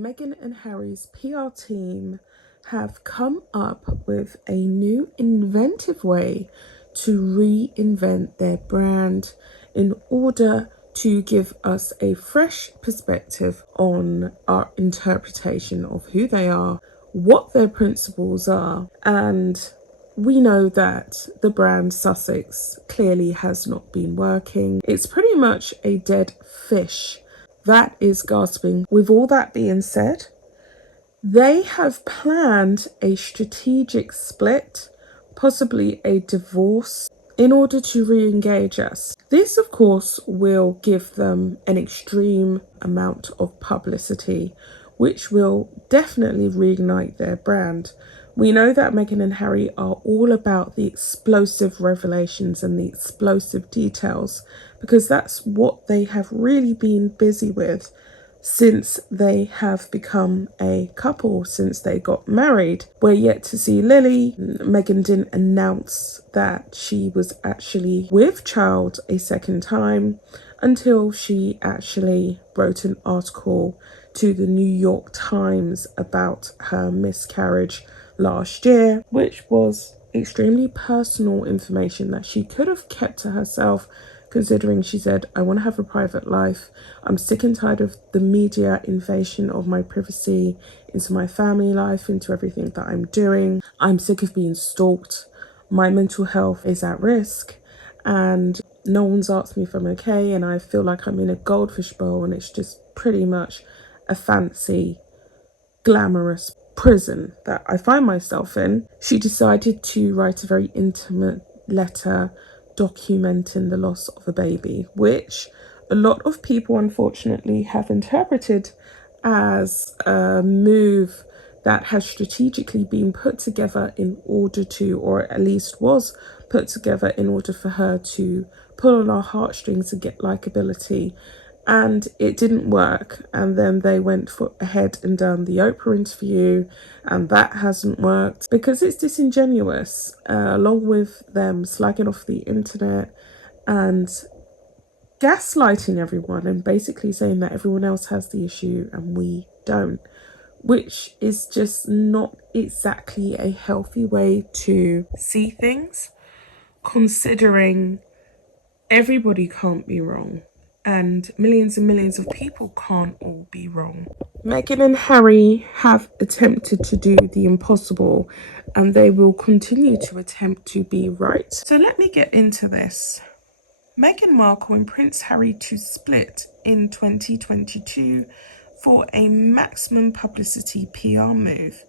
Meghan and Harry's PR team have come up with a new inventive way to reinvent their brand in order to give us a fresh perspective on our interpretation of who they are, what their principles are, and we know that the brand Sussex clearly has not been working. It's pretty much a dead fish that is gasping. With all that being said, they have planned a strategic split, possibly a divorce, in order to re-engage us. This, of course, will give them an extreme amount of publicity, which will definitely reignite their brand. We know that Meghan and Harry are all about the explosive revelations and the explosive details, because that's what they have really been busy with since they have become a couple, since they got married. We're yet to see Lily. Meghan didn't announce that she was actually with child a second time until she actually wrote an article to the New York Times about her miscarriage last year, which was extremely personal information that she could have kept to herself, considering she said, I want to have a private life. I'm sick and tired of the media invasion of my privacy into my family life, into everything that I'm doing. I'm sick of being stalked. My mental health is at risk and no one's asked me if I'm okay, and I feel like I'm in a goldfish bowl and it's just pretty much a fancy, glamorous prison that I find myself in. She decided to write a very intimate letter documenting the loss of a baby, which a lot of people unfortunately have interpreted as a move that has strategically been put together in order to, or at least was put together in order for her to pull on our heartstrings and get likability. And it didn't work, and then they went ahead and done the Oprah interview, and that hasn't worked because it's disingenuous, along with them slagging off the internet and gaslighting everyone and basically saying that everyone else has the issue and we don't, which is just not exactly a healthy way to see things, considering everybody can't be wrong and millions of people can't all be wrong. Meghan and Harry have attempted to do the impossible and they will continue to attempt to be right. So let me get into this. Meghan Markle and Prince Harry to split in 2022 for a maximum publicity PR move.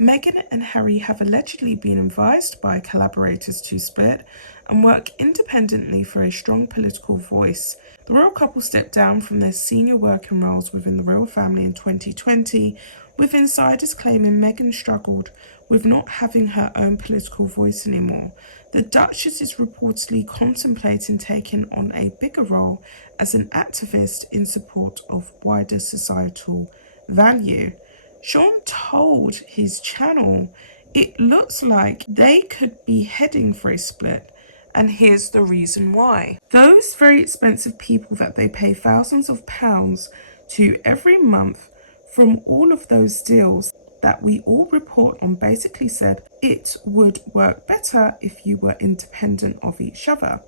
Meghan and Harry have allegedly been advised by collaborators to split and work independently for a strong political voice. The royal couple stepped down from their senior working roles within the royal family in 2020, with insiders claiming Meghan struggled with not having her own political voice anymore. The Duchess is reportedly contemplating taking on a bigger role as an activist in support of wider societal value. Sean told his channel it looks like they could be heading for a split, and here's the reason why. Those very expensive people that they pay thousands of pounds to every month from all of those deals that we all report on basically said it would work better if you were independent of each other.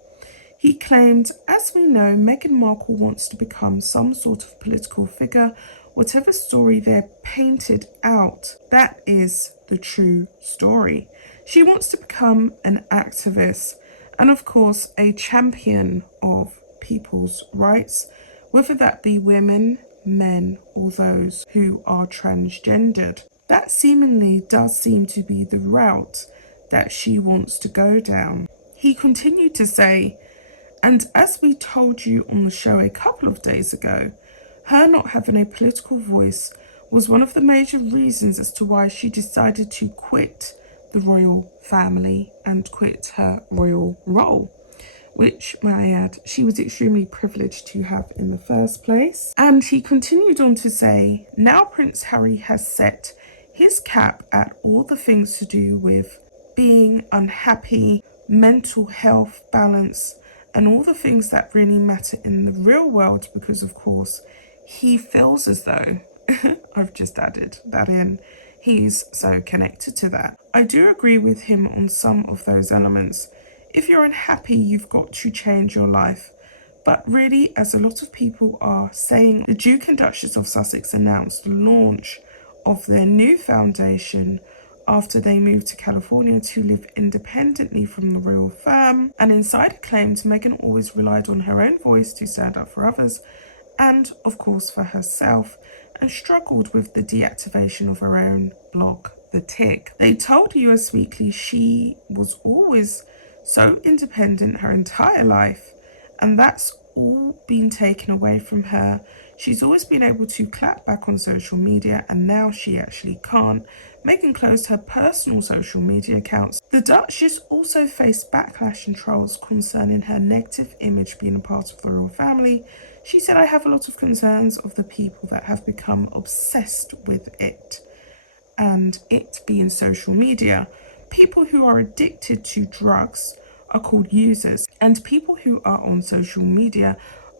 He claimed, as we know, Meghan Markle wants to become some sort of political figure. Whatever story they're painted out, that is the true story. She wants to become an activist and, of course, a champion of people's rights, whether that be women, men, or those who are transgendered. That seemingly does seem to be the route that she wants to go down. He continued to say, and as we told you on the show a couple of days ago, her not having a political voice was one of the major reasons as to why she decided to quit the royal family and quit her royal role, which, may I add, she was extremely privileged to have in the first place. And he continued on to say, now Prince Harry has set his cap at all the things to do with being unhappy, mental health, balance, and all the things that really matter in the real world, because of course he feels as though I've just added that in. He's so connected to that. I do agree with him on some of those elements. If you're unhappy, you've got to change your life. But really, as a lot of people are saying, the Duke and Duchess of Sussex announced the launch of their new foundation after they moved to California to live independently from the royal firm. An insider claimed Meghan always relied on her own voice to stand up for others and, of course, for herself, and struggled with the deactivation of her own blog, The Tick. They told US Weekly she was always so independent her entire life, and that's all been taken away from her. She's always been able to clap back on social media, and now she actually can't. Meghan closed her personal social media accounts. The Duchess also faced backlash and trolls concerning her negative image being a part of the royal family. She said, "I have a lot of concerns of the people that have become obsessed with it," and it being social media. People who are addicted to drugs are called users, and people who are on social media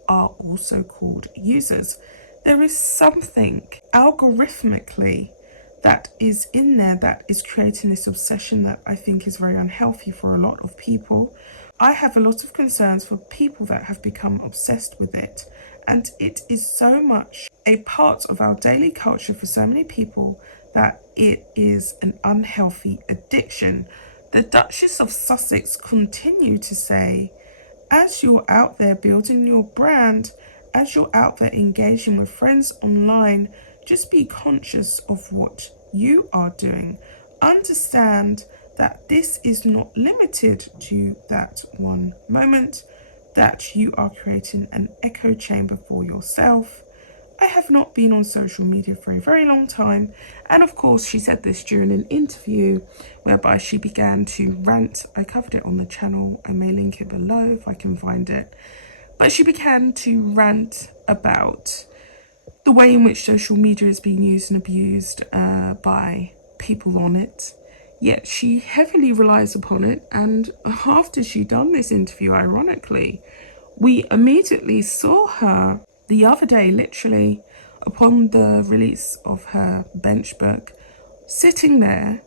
are also called users. There is something algorithmically that is in there that is creating this obsession that I think is very unhealthy for a lot of people. I have a lot of concerns for people that have become obsessed with it, and it is so much a part of our daily culture for so many people that it is an unhealthy addiction. The Duchess of Sussex continued to say, as you're out there building your brand, as you're out there engaging with friends online, just be conscious of what you are doing. Understand that this is not limited to that one moment, that you are creating an echo chamber for yourself. I have not been on social media for a very long time, and of course she said this during an interview whereby she began to rant. I covered it on the channel, I may link it below if I can find it, but she began to rant about the way in which social media is being used and abused by people on it, yet she heavily relies upon it. And after she done this interview, ironically, we immediately saw her the other day, literally upon the release of her bench book, sitting there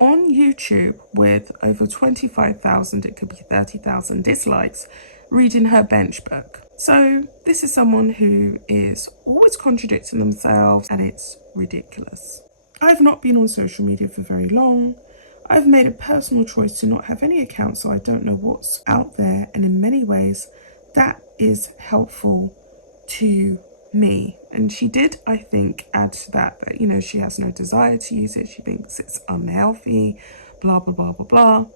on YouTube with over 25,000, it could be 30,000 dislikes, reading her bench book. So this is someone who is always contradicting themselves, and it's ridiculous. I've not been on social media for very long. I've made a personal choice to not have any accounts, so I don't know what's out there, and in many ways that is helpful to me. And she did, I think, add to that, you know, she has no desire to use it. She thinks it's unhealthy, blah, blah, blah, blah, blah.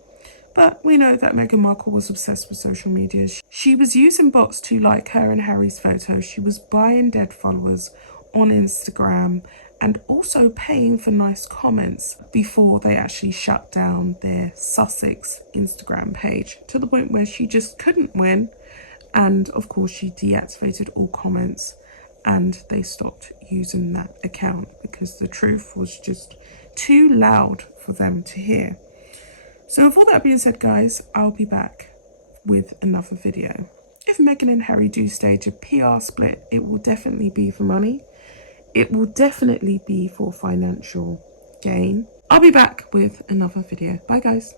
But we know that Meghan Markle was obsessed with social media. She was using bots to like her and Harry's photos. She was buying dead followers on Instagram and also paying for nice comments before they actually shut down their Sussex Instagram page, to the point where she just couldn't win. And of course she deactivated all comments and they stopped using that account because the truth was just too loud for them to hear. So with all that being said, guys, I'll be back with another video. If Meghan and Harry do stage a PR split, it will definitely be for money. It will definitely be for financial gain. I'll be back with another video. Bye, guys.